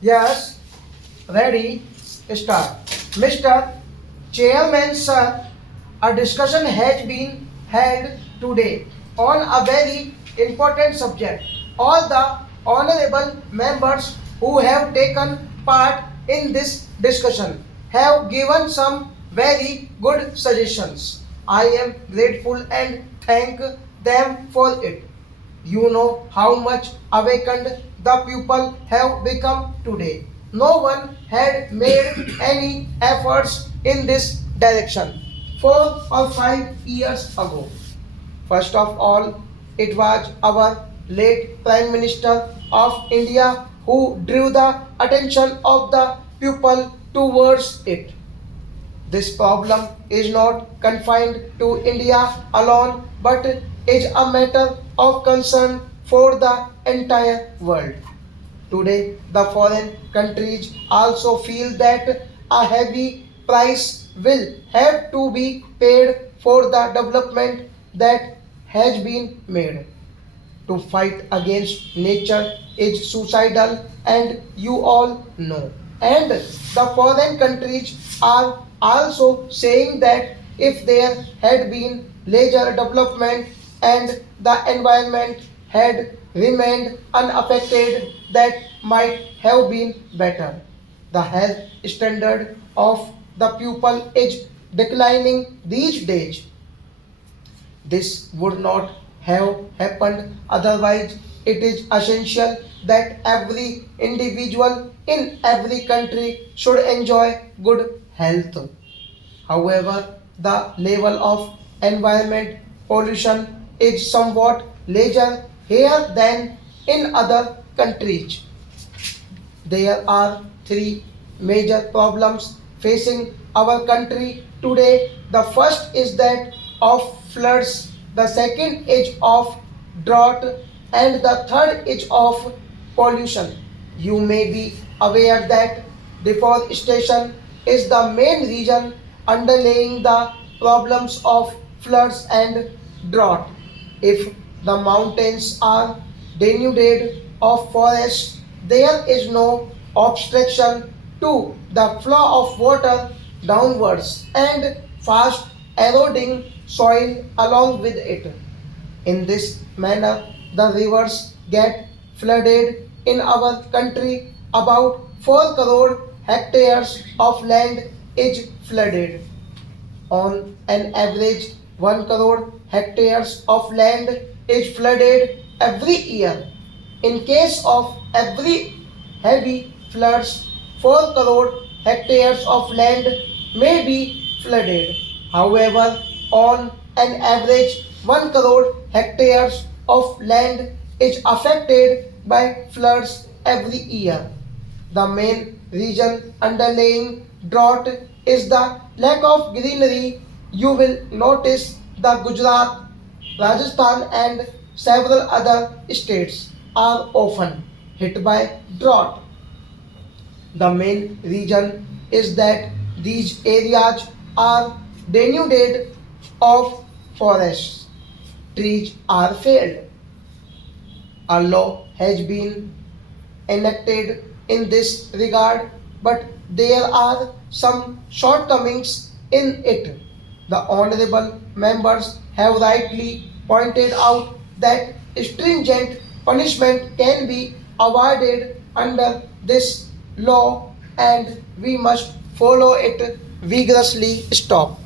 Yes, ready, start. Mr. Chairman, sir, a discussion has been held today on a very important subject. All the honorable members who have taken part in this discussion have given some very good suggestions. I am grateful and thank them for it. You know how much awakened the people have become today. No one had made any efforts in this direction 4 or 5 years ago. First of all, it was our late Prime Minister of India who drew the attention of the people towards it. This problem is not confined to India alone but is a matter of concern for the entire world. Today, the foreign countries also feel that a heavy price will have to be paid for the development that has been made. To fight against nature is suicidal, and you all know. And the foreign countries are also saying that if there had been leisure development and the environment had remained unaffected, that might have been better. The health standard of the people is declining these days. This would not have happened otherwise. It is essential that every individual in every country should enjoy good health. However, the level of environment pollution is somewhat larger here than in other countries. There are three major problems facing our country today. The first is that of floods, the second is of drought, and the third is of pollution. You may be aware that deforestation is the main reason underlying the problems of floods and drought. If the mountains are denuded of forests, there is no obstruction to the flow of water downwards and fast eroding soil along with it. In this manner, the rivers get flooded in our country. About 4 crore hectares of land is flooded. On an average, 1 crore hectares of land is flooded every year. In case of every heavy floods, 4 crore hectares of land may be flooded. However, on an average, 1 crore hectares of land is affected by floods every year. The main reason underlying drought is the lack of greenery. You will notice the Gujarat, Rajasthan, and several other states are often hit by drought. The main reason is that these areas are denuded of forests. Trees are felled. A law has been enacted in this regard, but there are some shortcomings in it. The honorable members have rightly pointed out that stringent punishment can be avoided under this law and we must follow it vigorously. Stop.